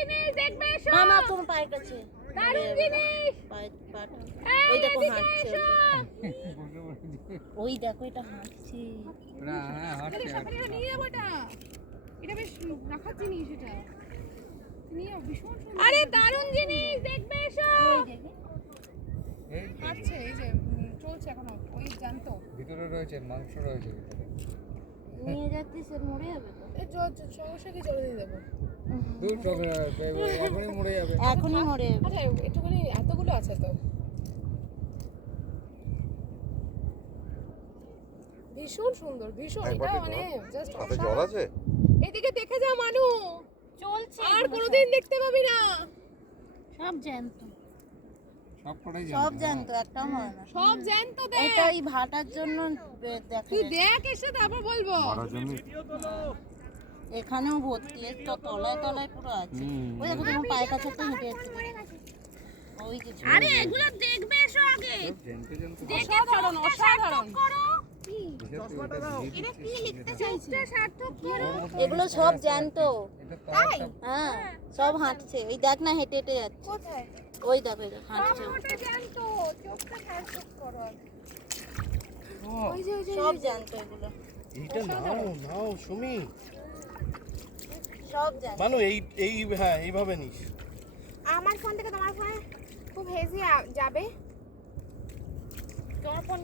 জিনিস দেখবে এসো। মামা তোমার পায়ের কাছে দারুণ জিনিস। ওই দেখো হাঁটছে ওই দেখো এটা হাঁটছে নিয়ে যাবো এটা। এটা বেশ রাখার জিনিস এটা। নিয়ে ভীষণ সুন্দর। আরে দারুণ জিনিস দেখবে এসো। হাঁটছে এই যে চলছে এখনো ওই জানতো। ভিতরে রয়েছে মাংস রয়েছে ভিতরে। নিয়ে যাচ্ছিস এর মরে যাবে তো সমস্যা কি জলে দিয়ে দেবো। দূর চলে এখনই মরে যাবে। এখনই মরে যাবে আচ্ছা একটুখানি এতগুলো আছে তো। ভীষণ সুন্দর ভীষণ এটা মানে জাস্ট হাতে জল আছে? এদিকে দেখে যা মানু চলছে আর কোনোদিন দেখতে পাবি না। সব জ্যান্ত সবকটাই সব জ্যান্ত একটাও হয় না সব জ্যান্ত দেখ। এটা এই ভাটার জন্য দেখা তুই যায়। দেখ এসে তারপর বলবো। এখানেও ভর্তি এর তো তলায় তলায় পুরো আছে ওই দেখো তোমার পায়ের কাছে তো হেঁটে যাচ্ছে ওই যে আরে এগুলো দেখবে এসো আগে। জেন্টে জেন্টে অসাধারণ অসাধারণ। এটা কি লিখতে চাইছে? সার্থক করো। এগুলো সব জ্যান্ত তাই? হ্যাঁ সব হাঁটছে ওই দেখ না হেঁটে হেঁটে যাচ্ছে কোথায়? ওই দেখো এই দেখো, হাঁটছে ওটা জানতো চোখটা সার্থক করো। সব জ্যান্ত এগুলো এইটা নাও নাও সুমি সব জ্যান্ত মানু এই হ্যাঁ এইভাবে নিস আমার ফোন থেকে তোমার ফোনে খুব হেজি যাবে। তোমার ফোন